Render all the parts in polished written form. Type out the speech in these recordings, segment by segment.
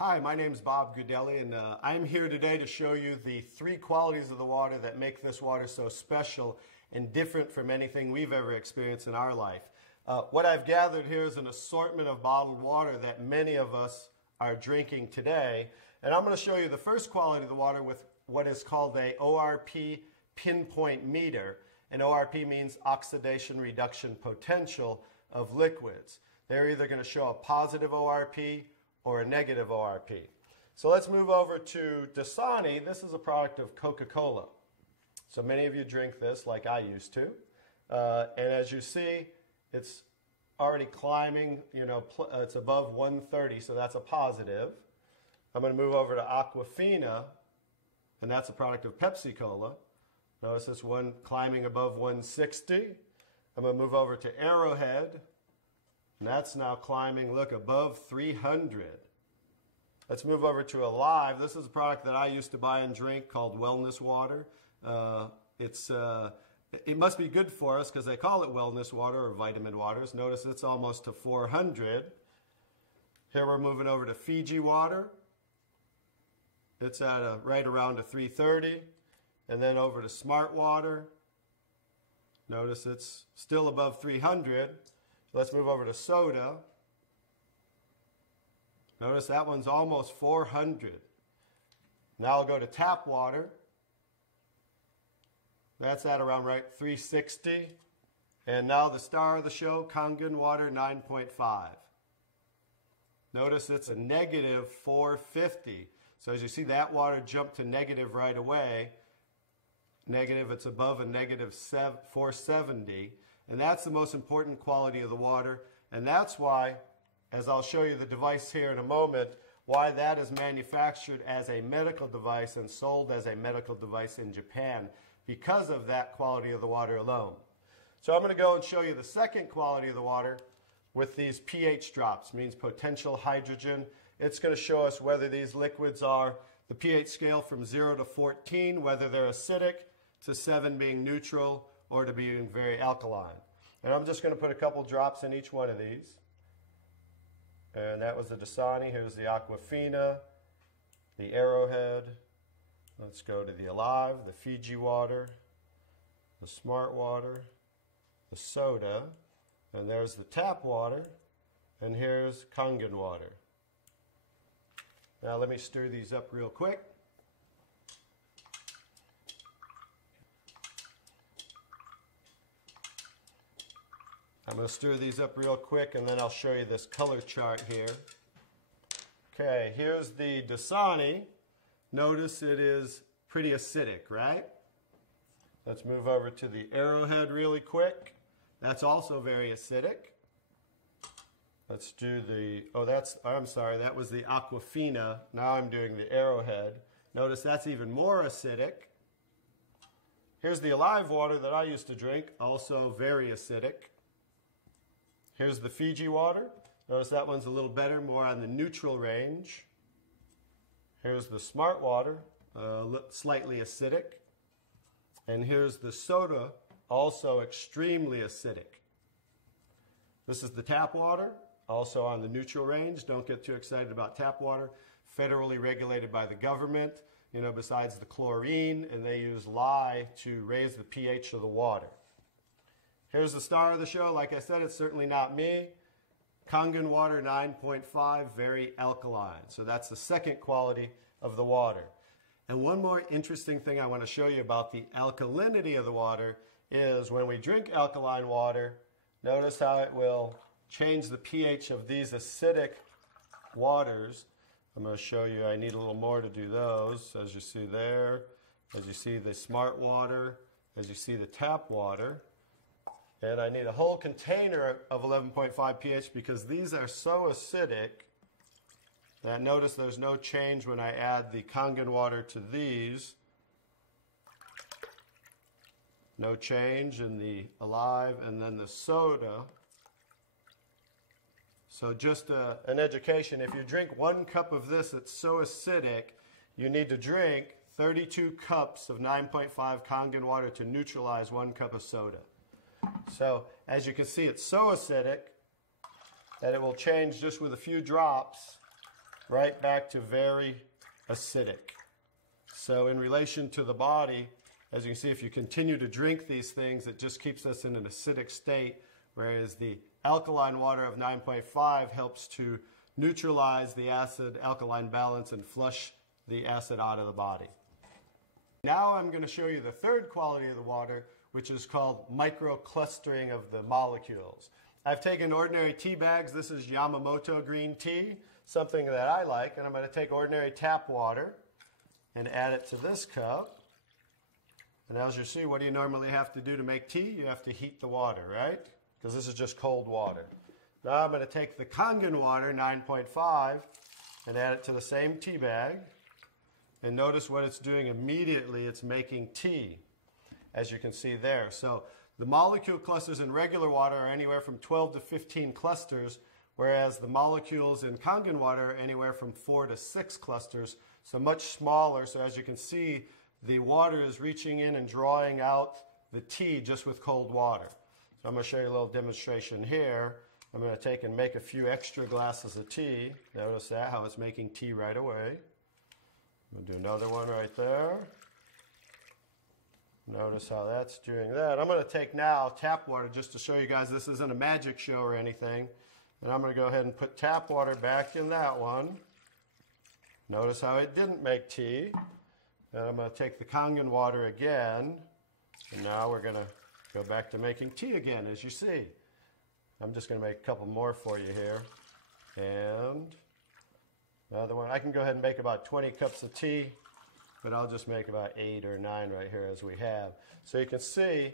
Hi, my name is Bob Gudelli, and I'm here today to show you the three qualities of the water that make this water so special and different from anything we've ever experienced in our life. What I've gathered here is an assortment of bottled water that many of us are drinking today, and I'm going to show you the first quality of the water with what is called a ORP pinpoint meter, and ORP means oxidation reduction potential of liquids. They're either going to show a positive ORP or a negative ORP. So let's move over to Dasani. This is a product of Coca-Cola. So many of you drink this like I used to. And as you see, it's already climbing, it's above 130, so that's a positive. I'm going to move over to Aquafina, and that's a product of Pepsi-Cola. Notice this one climbing above 160. I'm going to move over to Arrowhead, and that's now climbing, look, above 300. Let's move over to Alive. This is a product that I used to buy and drink called Wellness Water. It must be good for us because they call it wellness water or vitamin waters. Notice it's almost to 400. Here we're moving over to Fiji water. It's at right around a 330. And then over to Smart Water. Notice it's still above 300. Let's move over to soda. Notice that one's almost 400. Now I'll go to tap water. That's at around 360. And now the star of the show, Kangen water 9.5. Notice it's a negative 450. So as you see, that water jumped to negative right away. Negative, it's above a negative 470. And that's the most important quality of the water. And that's why, as I'll show you the device here in a moment, why that is manufactured as a medical device and sold as a medical device in Japan, because of that quality of the water alone. So I'm going to go and show you the second quality of the water with these pH drops, means potential hydrogen. It's going to show us whether these liquids are the pH scale from 0 to 14, whether they're acidic, to 7 being neutral, or to being very alkaline. And I'm just going to put a couple drops in each one of these. And that was the Dasani. Here's the Aquafina, the Arrowhead. Let's go to the Alive, the Fiji water, the Smart water, the soda, and there's the tap water, and here's Kangen water. Now let me stir these up real quick. I'm going to stir these up real quick, and then I'll show you this color chart here. Okay, here's the Dasani. Notice it is pretty acidic, right? Let's move over to the Arrowhead really quick. That's also very acidic. Let's do the, I'm sorry, that was the Aquafina. Now I'm doing the Arrowhead. Notice that's even more acidic. Here's the Alive water that I used to drink, also very acidic. Here's the Fiji water. Notice that one's a little better, more on the neutral range. Here's the Smart water, slightly acidic. And here's the soda, also extremely acidic. This is the tap water, also on the neutral range. Don't get too excited about tap water. Federally regulated by the government, besides the chlorine, and they use lye to raise the pH of the water. Here's the star of the show. Like I said, it's certainly not me. Kangen water 9.5, very alkaline. So that's the second quality of the water. And one more interesting thing I want to show you about the alkalinity of the water is when we drink alkaline water, notice how it will change the pH of these acidic waters. I'm going to show you, I need a little more to do those. As you see there, as you see the Smart water, as you see the tap water. And I need a whole container of 11.5 pH because these are so acidic that notice there's no change when I add the Kangen water to these. No change in the Alive, and then the soda. So just an education, if you drink 1 cup of this that's so acidic, you need to drink 32 cups of 9.5 Kangen water to neutralize 1 cup of soda. So as you can see, it's so acidic that it will change just with a few drops right back to very acidic. So in relation to the body, as you can see, if you continue to drink these things, it just keeps us in an acidic state, whereas the alkaline water of 9.5 helps to neutralize the acid-alkaline balance and flush the acid out of the body. Now I'm going to show you the third quality of the water, which is called microclustering of the molecules. I've taken ordinary tea bags. This is Yamamoto green tea, something that I like, and I'm going to take ordinary tap water and add it to this cup. And as you see, what do you normally have to do to make tea? You have to heat the water, right? Because this is just cold water. Now I'm going to take the Kangen water, 9.5, and add it to the same tea bag. And notice what it's doing immediately. It's making tea, as you can see there. So the molecule clusters in regular water are anywhere from 12 to 15 clusters, whereas the molecules in Kangen water are anywhere from 4 to 6 clusters, so much smaller. So as you can see, the water is reaching in and drawing out the tea just with cold water. So I'm going to show you a little demonstration here. I'm going to take and make a few extra glasses of tea. Notice that, how it's making tea right away. I'm going to do another one right there. Notice how that's doing that. I'm going to take now tap water just to show you guys this isn't a magic show or anything. And I'm going to go ahead and put tap water back in that one. Notice how it didn't make tea. And I'm going to take the Kangen water again, and now we're going to go back to making tea again, as you see. I'm just going to make a couple more for you here. And another one. I can go ahead and make about 20 cups of tea, but I'll just make about 8 or 9 right here as we have. So you can see,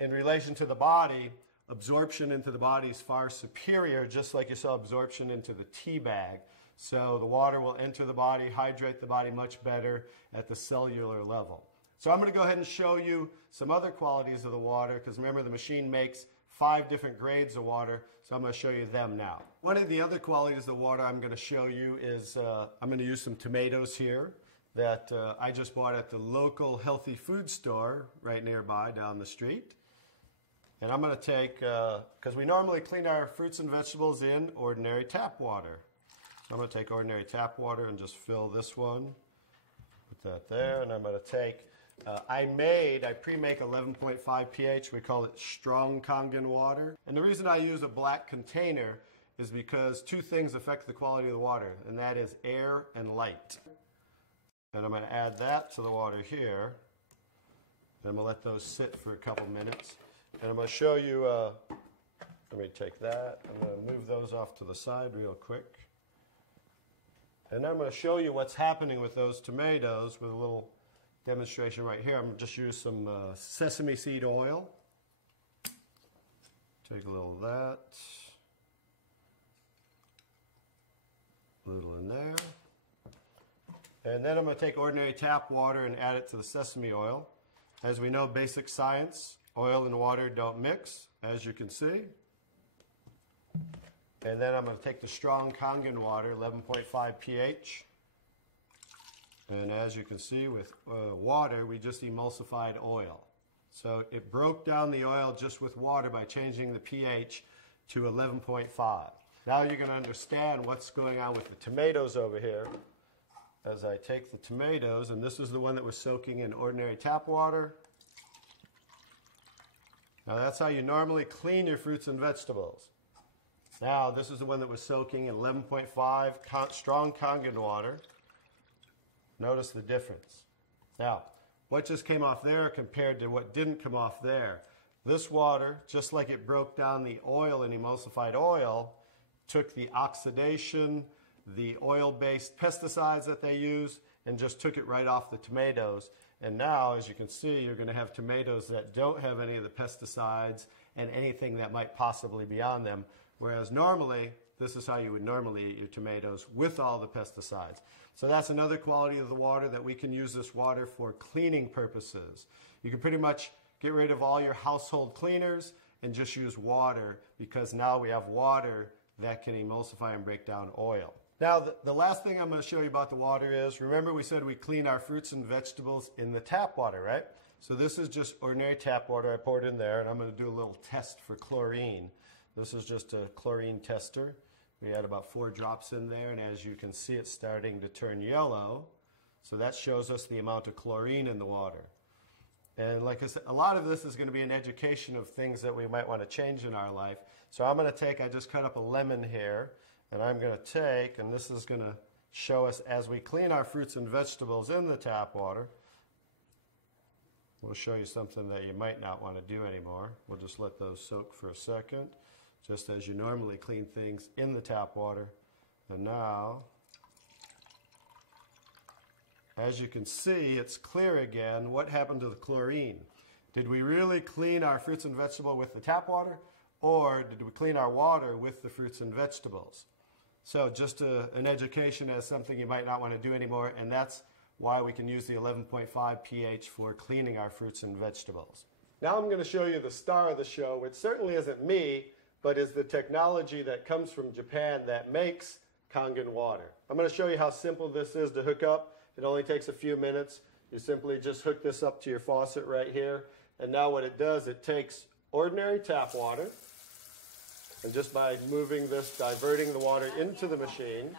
in relation to the body, absorption into the body is far superior, just like you saw absorption into the tea bag. So the water will enter the body, hydrate the body much better at the cellular level. So I'm going to go ahead and show you some other qualities of the water, because remember the machine makes 5 different grades of water, so I'm going to show you them now. One of the other qualities of water I'm going to show you is I'm going to use some tomatoes here that I just bought at the local healthy food store right nearby down the street. And I'm going to take, because we normally clean our fruits and vegetables in ordinary tap water. I'm going to take ordinary tap water and just fill this one. Put that there, and I'm going to take, I pre-make 11.5 pH. We call it strong Kangen water. And the reason I use a black container is because 2 things affect the quality of the water, and that is air and light. And I'm going to add that to the water here. And I'm going to let those sit for a couple minutes. And I'm going to show you, let me take that. I'm going to move those off to the side real quick. And I'm going to show you what's happening with those tomatoes with a little demonstration right here. I'm going to just use some sesame seed oil. Take a little of that. A little in there. And then I'm going to take ordinary tap water and add it to the sesame oil. As we know, basic science, oil and water don't mix, as you can see. And then I'm going to take the strong Kangen water, 11.5 pH. And as you can see with water, we just emulsified oil. So it broke down the oil just with water by changing the pH to 11.5. Now you're going to understand what's going on with the tomatoes over here. As I take the tomatoes, and this is the one that was soaking in ordinary tap water. Now that's how you normally clean your fruits and vegetables. Now this is the one that was soaking in 11.5 strong Kangen water. Notice the difference. Now, what just came off there compared to what didn't come off there? This water, just like it broke down the oil and emulsified oil, took the oxidation, the oil-based pesticides that they use, and just took it right off the tomatoes. And now, as you can see, you're going to have tomatoes that don't have any of the pesticides and anything that might possibly be on them. Whereas normally, this is how you would normally eat your tomatoes, with all the pesticides. So that's another quality of the water, that we can use this water for cleaning purposes. You can pretty much get rid of all your household cleaners and just use water, because now we have water that can emulsify and break down oil. Now, the last thing I'm going to show you about the water is, remember we said we clean our fruits and vegetables in the tap water, right? So this is just ordinary tap water. I poured in there, and I'm going to do a little test for chlorine. This is just a chlorine tester. We add about 4 drops in there, and as you can see, it's starting to turn yellow. So that shows us the amount of chlorine in the water. And like I said, a lot of this is going to be an education of things that we might want to change in our life. So I'm going to take, I just cut up a lemon here, and I'm going to take, and this is going to show us as we clean our fruits and vegetables in the tap water. We'll show you something that you might not want to do anymore. We'll just let those soak for a second, just as you normally clean things in the tap water. And now, as you can see, it's clear again. What happened to the chlorine? Did we really clean our fruits and vegetables with the tap water, or did we clean our water with the fruits and vegetables? So just an education as something you might not want to do anymore, and that's why we can use the 11.5 pH for cleaning our fruits and vegetables. Now I'm going to show you the star of the show, which certainly isn't me, but is the technology that comes from Japan that makes Kangen water. I'm going to show you how simple this is to hook up. It only takes a few minutes. You simply just hook this up to your faucet right here. And now what it does, it takes ordinary tap water, and just by moving this, diverting the water into the machine,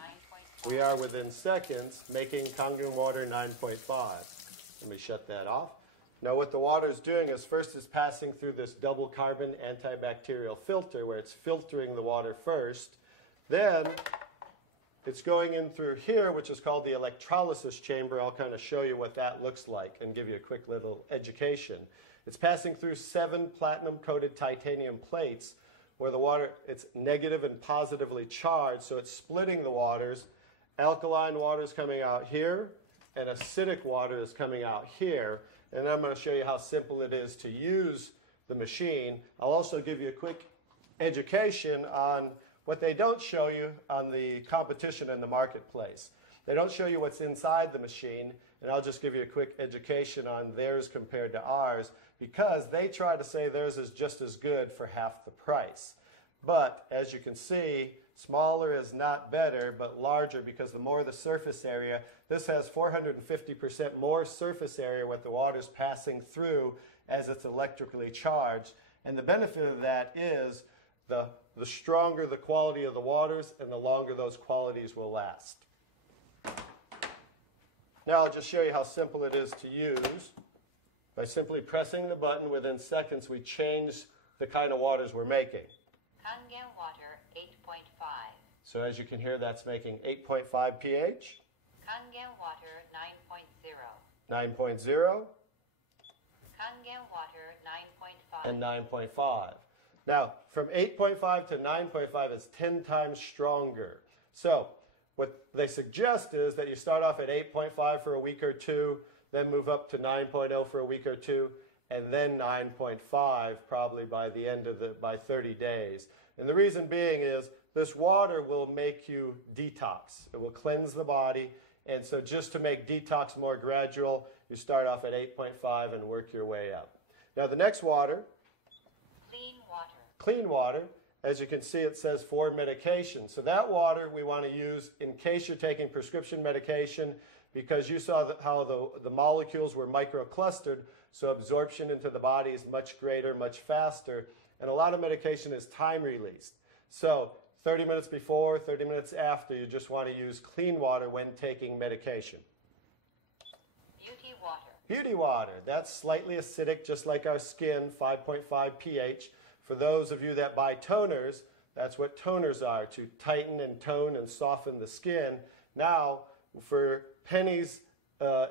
we are within seconds making Kangen water 9.5. Let me shut that off. Now what the water is doing is first it's passing through this double carbon antibacterial filter where it's filtering the water first. Then it's going in through here, which is called the electrolysis chamber. I'll kind of show you what that looks like and give you a quick little education. It's passing through 7 platinum-coated titanium plates where the water, it's negative and positively charged, so it's splitting the waters. Alkaline water is coming out here, and acidic water is coming out here. And I'm going to show you how simple it is to use the machine. I'll also give you a quick education on what they don't show you on the competition in the marketplace. They don't show you what's inside the machine, and I'll just give you a quick education on theirs compared to ours, because they try to say theirs is just as good for half the price. But as you can see, smaller is not better, but larger, because the more the surface area, this has 450% more surface area with the water's passing through as it's electrically charged. And the benefit of that is the stronger the quality of the waters and the longer those qualities will last. Now I'll just show you how simple it is to use. By simply pressing the button, within seconds we change the kind of waters we're making. Kangen water 8.5. So as you can hear, that's making 8.5 pH. Kangen water 9.0. 9.0. Kangen water 9.5. And 9.5. Now, from 8.5 to 9.5 is 10 times stronger. So what they suggest is that you start off at 8.5 for a week or two, then move up to 9.0 for a week or two, and then 9.5 probably by the end of by 30 days. And the reason being is this water will make you detox. It will cleanse the body. And so just to make detox more gradual, you start off at 8.5 and work your way up. Now the next water, Clean water. Clean water, as you can see it says for medication. So that water we want to use in case you're taking prescription medication, because you saw how the molecules were microclustered, so absorption into the body is much greater, much faster, and a lot of medication is time released. So 30 minutes before, 30 minutes after, you just want to use clean water when taking medication. Beauty water. Beauty water, that's slightly acidic, just like our skin, 5.5 pH. For those of you that buy toners, that's what toners are, to tighten and tone and soften the skin. Now, for pennies,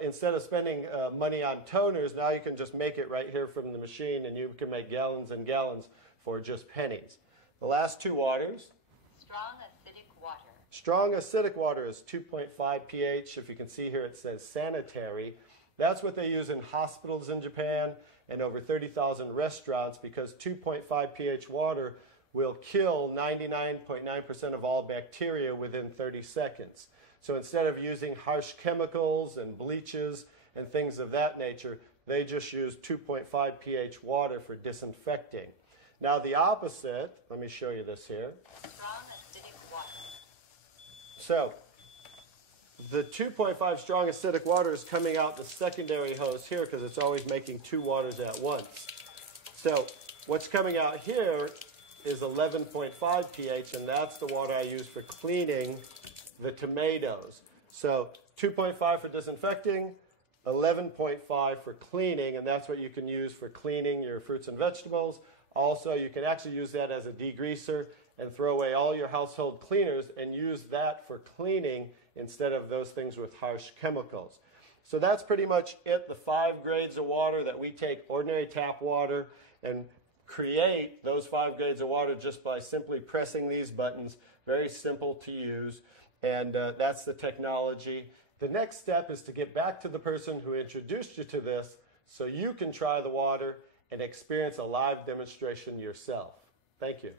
instead of spending money on toners, now you can just make it right here from the machine, and you can make gallons and gallons for just pennies. The last two waters. Strong acidic water. Strong acidic water is 2.5 pH. If you can see here, it says sanitary. That's what they use in hospitals in Japan and over 30,000 restaurants, because 2.5 pH water will kill 99.9% of all bacteria within 30 seconds. So instead of using harsh chemicals and bleaches and things of that nature, they just use 2.5 pH water for disinfecting. Now the opposite, let me show you this here. Strong acidic water. So the 2.5 strong acidic water is coming out the secondary hose here, because it's always making two waters at once. So what's coming out here is 11.5 pH, and that's the water I use for cleaning the tomatoes. So 2.5 for disinfecting, 11.5 for cleaning, and that's what you can use for cleaning your fruits and vegetables. Also, you can actually use that as a degreaser and throw away all your household cleaners and use that for cleaning instead of those things with harsh chemicals. So that's pretty much it, the 5 grades of water that we take ordinary tap water and create those 5 grades of water just by simply pressing these buttons. Very simple to use, and that's the technology. The next step is to get back to the person who introduced you to this so you can try the water and experience a live demonstration yourself. Thank you.